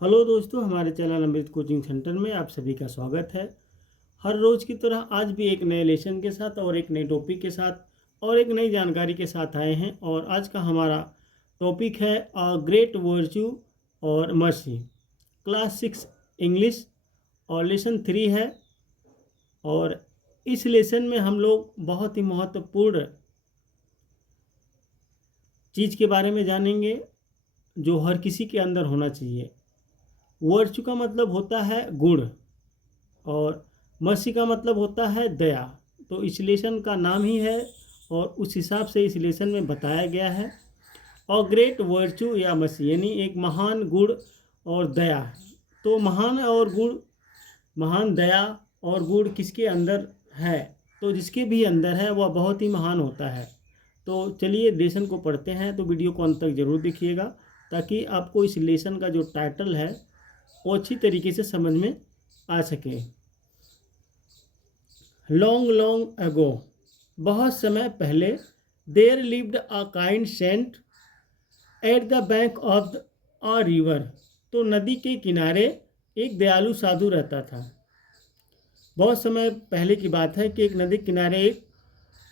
Hello दोस्तों, हमारे channel अमृत coaching centre में आप सभी का स्वागत है। हर रोज़ की तरह आज भी एक नए लेसन के साथ और एक नए टॉपिक के साथ और एक नई जानकारी के साथ आए हैं। और आज का हमारा टॉपिक है अ ग्रेट वर्च्यू और मर्सी, क्लास 6 इंग्लिश और लेसन 3 है। और इस लेसन में हम लोग बहुत ही महत्वपूर्ण चीज़ के बारे में जानेंगे जो हर किसी के अंदर होना चाहिए। वर्च्यू का मतलब होता है गुण और मर्सी का मतलब होता है दया। तो इस लेसन का नाम ही है और उस हिसाब से इस लेसन में बताया गया है। और ग्रेट वर्च्यू या मर्सी यानी एक महान गुण और दया। तो महान दया और गुण किसके अंदर है? तो जिसके भी अंदर है वह बहुत ही महान होता है। तो चलिए लेसन को पढ़ते हैं। तो वीडियो को अंत तक ज़रूर देखिएगा ताकि आपको इस लेसन का जो टाइटल है वो अच्छी तरीके से समझ में आ सके। लॉन्ग लॉन्ग अगो, बहुत समय पहले, there lived a kind saint at the bank of a river. तो नदी के किनारे एक दयालु साधु रहता था। बहुत समय पहले की बात है कि एक नदी के किनारे एक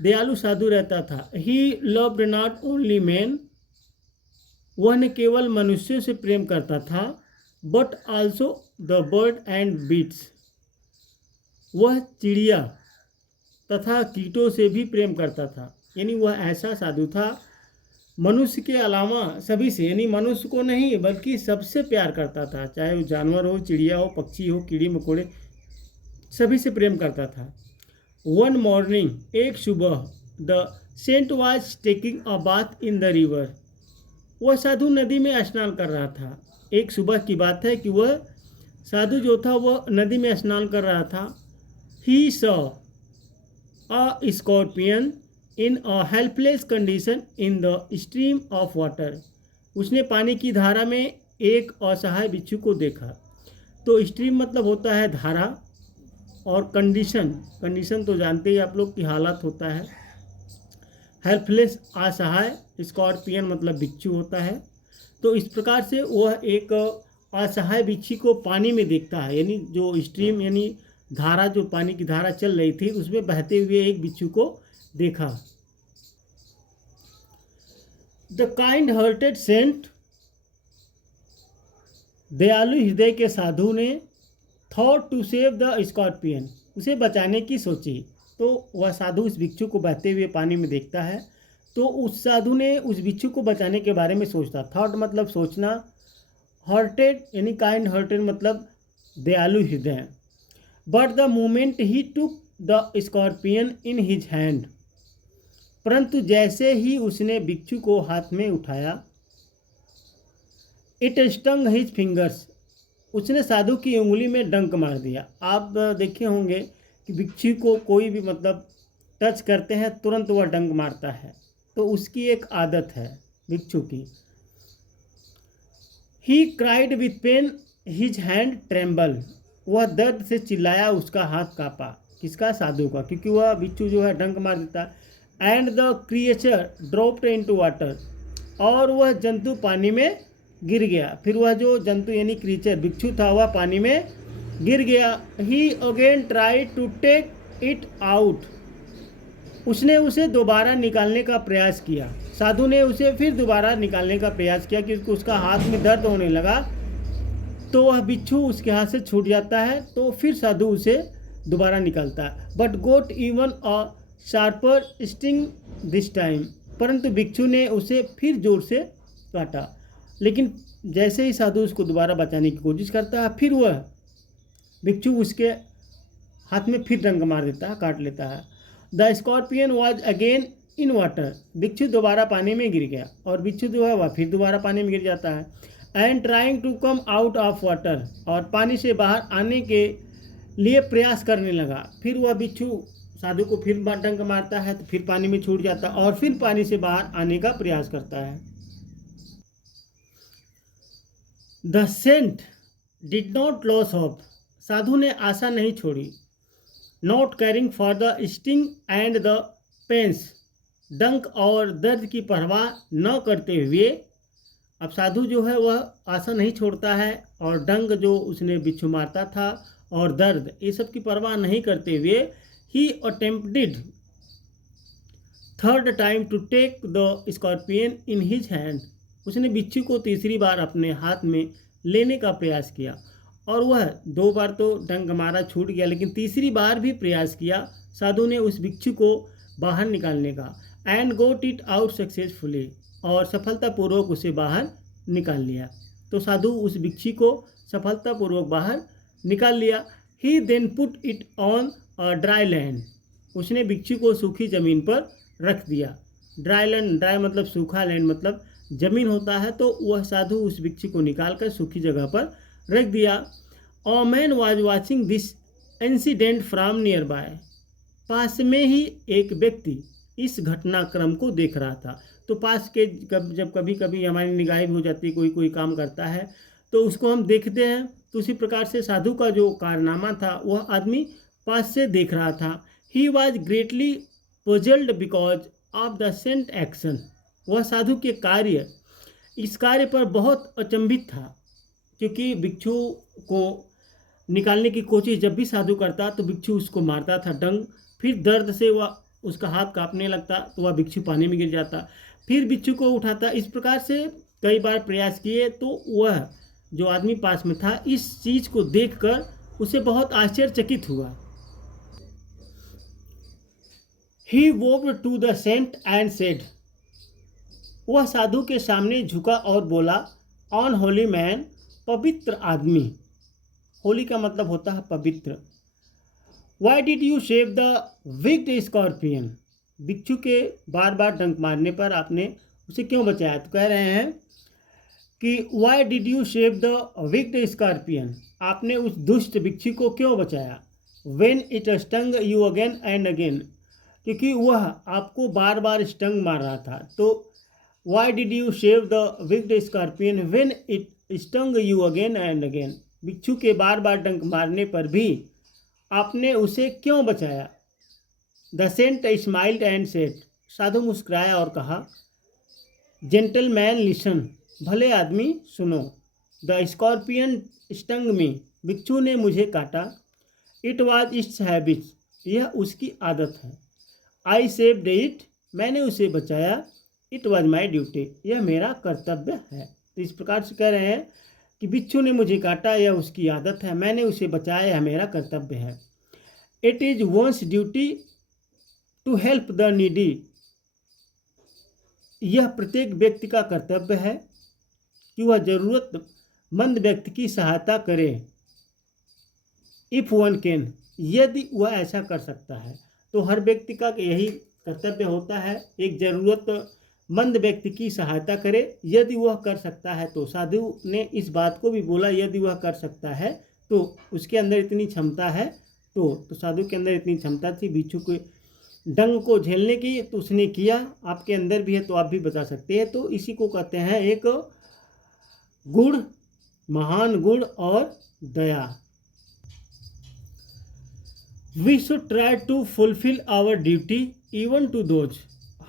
दयालु साधु रहता था। He loved not only man, वह न केवल मनुष्य से प्रेम करता था, but also the bird and beasts, वह चिड़िया तथा कीटों से भी प्रेम करता था। यानी वह ऐसा साधु था, मनुष्य के अलावा सभी से, यानी मनुष्य को नहीं बल्कि सबसे प्यार करता था, चाहे वो जानवर हो, चिड़िया हो, पक्षी हो, कीड़े मकोड़े, सभी से प्रेम करता था। वन मॉर्निंग, एक सुबह, the saint was taking a bath in the river, वह साधु नदी में स्नान कर रहा था। एक सुबह की बात है कि वह साधु जो था वह नदी में स्नान कर रहा था। He saw a scorpion in a helpless condition in the stream of water, उसने पानी की धारा में एक असहाय बिच्छू को देखा। तो स्ट्रीम मतलब होता है धारा और कंडीशन तो जानते ही आप लोग की हालत होता है। हेल्पलेस असहाय, स्कॉर्पियन मतलब बिच्छू होता है। तो इस प्रकार से वह एक असहाय बिच्छी को पानी में देखता है, यानी जो स्ट्रीम यानी धारा, जो पानी की धारा चल रही थी उसमें बहते हुए एक बिच्छू को देखा। द काइंड हार्टेड सेंट, दयालु हृदय के साधु ने, thought to save the scorpion, उसे बचाने की सोची। तो वह साधु उस बिच्छू को बहते हुए पानी में देखता है। तो उस साधु ने उस बिच्छू को बचाने के बारे में सोचता। थॉट मतलब सोचना, हार्टेड यानी काइंड हार्टेड मतलब दयालु हृदय। But the moment he took the scorpion in his hand, परंतु जैसे ही उसने बिच्छू को हाथ में उठाया, इट स्टंग हिज फिंगर्स, उसने साधु की उंगली में डंक मार दिया। आप देखे होंगे कि बिच्छू को कोई भी मतलब टच करते हैं तुरंत वह डंक मारता है, तो उसकी एक आदत है बिच्छू की। He cried with pain, his hand tremble, वह दर्द से चिल्लाया, उसका हाथ कांपा। किसका? साधु का, क्योंकि वह बिच्छू जो है डंक मार देता। And the creature dropped into water, और वह जंतु पानी में गिर गया। फिर वह जो जंतु यानी क्रिएचर बिच्छू था वह पानी में गिर गया। He again try to take it out, उसने उसे दोबारा निकालने का प्रयास किया। साधु ने उसे फिर दोबारा निकालने का प्रयास किया क्योंकि उसका हाथ में दर्द होने लगा। तो वह बिच्छू उसके हाथ से छूट जाता है। तो फिर साधु उसे दोबारा निकालता है। But got even a sharper sting this time, परंतु बिच्छू ने उसे फिर जोर से काटा। लेकिन जैसे ही साधु उसको दोबारा बचाने की कोशिश करता है, फिर वह बिच्छू उसके हाथ में फिर डंक मार देता है, काट लेता है। The scorpion was again in water, बिच्छू दोबारा पानी में गिर गया और बिच्छू जो है वह फिर दोबारा पानी में गिर जाता है। And trying to come out of water, और पानी से बाहर आने के लिए प्रयास करने लगा। फिर वह बिच्छू साधु को फिर डंक मारता है तो फिर पानी में छूट जाता है और फिर पानी से बाहर आने का प्रयास करता है। The saint did not loss of, साधु ने आशा नहीं छोड़ी। Not caring for the sting and the pains, डंक और दर्द की परवाह न करते हुए, अब साधु जो है वह आशा नहीं छोड़ता है और डंग जो उसने बिच्छू मारता था और दर्द, ये सब की परवाह नहीं करते हुए he attempted third time to take the scorpion in his hand. उसने बिच्छू को तीसरी बार अपने हाथ में लेने का प्रयास किया और वह 2 बार तो डंग मारा छूट गया, लेकिन तीसरी बार भी प्रयास किया साधु ने उस बिच्छू को बाहर निकालने का। And got it out successfully, और सफलतापूर्वक उसे बाहर निकाल लिया। तो साधु उस बिच्छू को सफलतापूर्वक बाहर निकाल लिया। He then put it on a dry land, उसने बिच्छू को सूखी ज़मीन पर रख दिया। ड्राई लैंड, ड्राई मतलब सूखा, लैंड मतलब ज़मीन होता है। तो वह साधु उस बिच्छू को निकाल कर सूखी जगह पर रख दिया। A man was watching this incident from near by, पास में ही एक व्यक्ति इस घटनाक्रम को देख रहा था। तो पास के जब कभी कभी हमारी निगाहें भी हो जाती है, कोई कोई काम करता है तो उसको हम देखते हैं, तो उसी प्रकार से साधु का जो कारनामा था वह आदमी पास से देख रहा था। He was greatly puzzled because of the saint action, वह साधु के कार्य, इस कार्य पर बहुत अचंभित था, क्योंकि बिच्छू को निकालने की कोशिश जब भी साधु करता तो बिच्छू उसको मारता था डंग, फिर दर्द से वह उसका हाथ कांपने लगता तो वह बिच्छू पानी में गिर जाता, फिर बिच्छू को उठाता। इस प्रकार से कई बार प्रयास किए तो वह जो आदमी पास में था इस चीज़ को देखकर उसे बहुत आश्चर्यचकित हुआ। He bowed to the saint and said, वह साधु के सामने झुका और बोला, ऑन होली मैन, पवित्र आदमी, होली का मतलब होता है पवित्र, why did you save the wicked scorpion, बिच्छू के बार बार डंक मारने पर आपने उसे क्यों बचाया। तो कह रहे हैं कि why did you save the wicked scorpion, आपने उस दुष्ट बिच्छू को क्यों बचाया। When it stung you again and again, क्योंकि वह आपको बार बार स्टंग मार रहा था। तो why did you save the wicked scorpion when it stung you again and again, बिच्छू के बार बार डंक मारने पर भी आपने उसे क्यों बचाया। The saint smiled and said, साधु मुस्कुराया और कहा, जेंटलमैन लिसन, भले आदमी सुनो। द स्कॉर्पियन स्टंग में, बिच्छू ने मुझे काटा। इट वाज इट्स हैबिट, यह उसकी आदत है। आई सेव्ड इट, मैंने उसे बचाया। इट वॉज माई ड्यूटी, यह मेरा कर्तव्य है। तो इस प्रकार से कह रहे हैं कि बिच्छू ने मुझे काटा, यह उसकी आदत है, मैंने उसे बचाया, यह मेरा कर्तव्य है। It is one's duty to help the needy, यह प्रत्येक व्यक्ति का कर्तव्य है कि वह ज़रूरतमंद व्यक्ति की सहायता करे। इफ़ वन कैन, यदि वह ऐसा कर सकता है। तो हर व्यक्ति का यही कर्तव्य होता है, एक ज़रूरतमंद व्यक्ति की सहायता करे, यदि वह कर सकता है। तो साधु ने इस बात को भी बोला, यदि वह कर सकता है तो उसके अंदर इतनी क्षमता है। तो साधु के अंदर इतनी क्षमता थी बिच्छू के डंग को झेलने की, तो उसने किया। आपके अंदर भी है तो आप भी बता सकते हैं। तो इसी को कहते हैं एक गुण, महान गुण और दया। We should try to fulfil our duty even to those,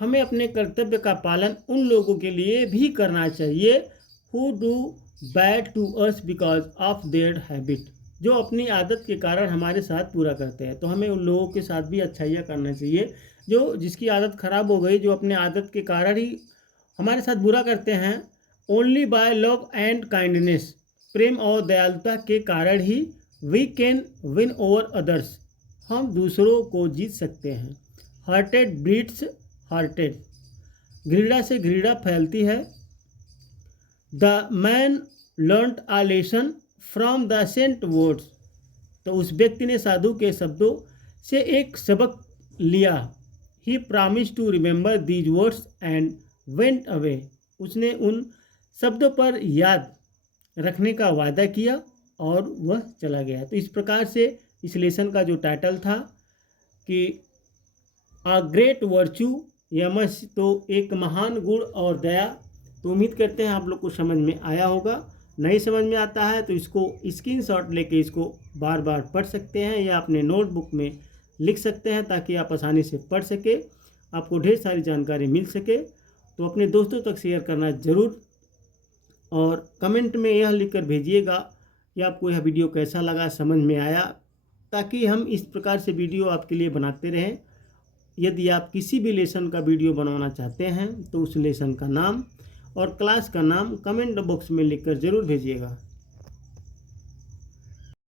हमें अपने कर्तव्य का पालन उन लोगों के लिए भी करना चाहिए who do bad to us because of their habit, जो अपनी आदत के कारण हमारे साथ बुरा करते हैं। तो हमें उन लोगों के साथ भी अच्छाइयाँ करना चाहिए, जो जिसकी आदत खराब हो गई, जो अपने आदत के कारण ही हमारे साथ बुरा करते हैं। Only by love and kindness, प्रेम और दयालुता के कारण ही we can win over others, हम दूसरों को जीत सकते हैं। हार्टेड ब्रीड्स हार्टेड, घृणा से घृणा फैलती है। The man learned a lesson from the saint words, तो उस व्यक्ति ने साधु के शब्दों से एक सबक लिया। He promise to remember these words and went away, उसने उन शब्दों पर याद रखने का वादा किया और वह चला गया। तो इस प्रकार से इस लेसन का जो टाइटल था कि अ ग्रेट वर्च्यू यमस, तो एक महान गुण और दया। तो उम्मीद करते हैं आप लोग को समझ में आया होगा। नहीं समझ में आता है तो इसको स्क्रीनशॉट लेके इसको बार बार पढ़ सकते हैं या अपने नोटबुक में लिख सकते हैं, ताकि आप आसानी से पढ़ सके, आपको ढेर सारी जानकारी मिल सके। तो अपने दोस्तों तक शेयर करना ज़रूर और कमेंट में यह लिखकर भेजिएगा कि आपको यह वीडियो कैसा लगा, समझ में आया, ताकि हम इस प्रकार से वीडियो आपके लिए बनाते रहें। यदि आप किसी भी लेसन का वीडियो बनवाना चाहते हैं तो उस लेसन का नाम और क्लास का नाम कमेंट बॉक्स में लिखकर ज़रूर भेजिएगा।